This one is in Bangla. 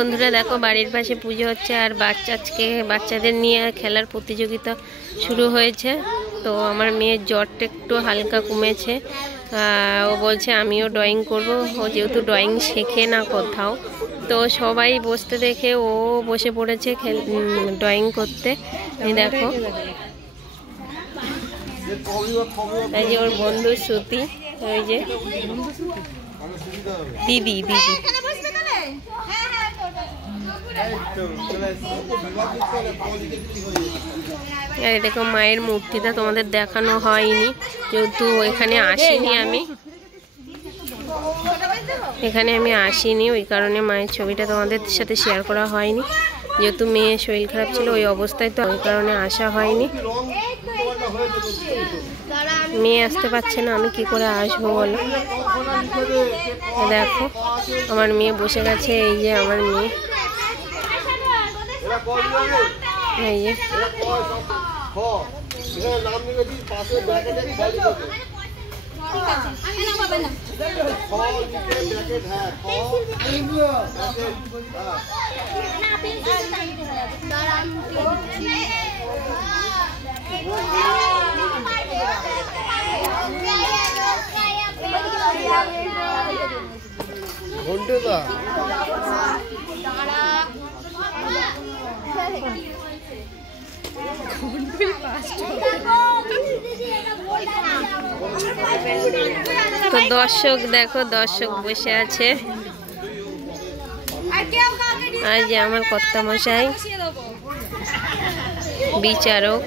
বন্ধুরা দেখো বাড়ির পাশে পুজো হচ্ছে আর বাচ্চাদের নিয়ে খেলার প্রতিযোগিতা শুরু হয়েছে। তো আমার মেয়ের জ্বরটা একটু হালকা কমেছে। ও বলছে আমিও ড্রয়িং করব। ও যেহেতু ড্রয়িং শেখে না কোথাও, তো সবাই বসতে দেখে ও বসে পড়েছে ড্রয়িং করতে। এই দেখো এই যে ওর বন্ধু শ্রুতি, ওই যে দিদি দিদি আর দেখো মায়ের মূর্তিটা তোমাদের দেখানো হয়নি, যেহেতু এখানে আসিনি ওই কারণে মায়ের ছবিটা তোমাদের সাথে শেয়ার করা হয়নি। যেহেতু মেয়ের শরীর খারাপ ছিল ওই অবস্থায়, তো ওই কারণে আসা হয়নি। মেয়ে আসতে পারছে না, আমি কি করে আসবো বলো। দেখো আমার মেয়ে বসে গেছে, এই যে আমার মেয়ে, এই যে তো দর্শক দেখো, দর্শক বসে আছে। আর যে আমার কর্তামশাই বিচারক।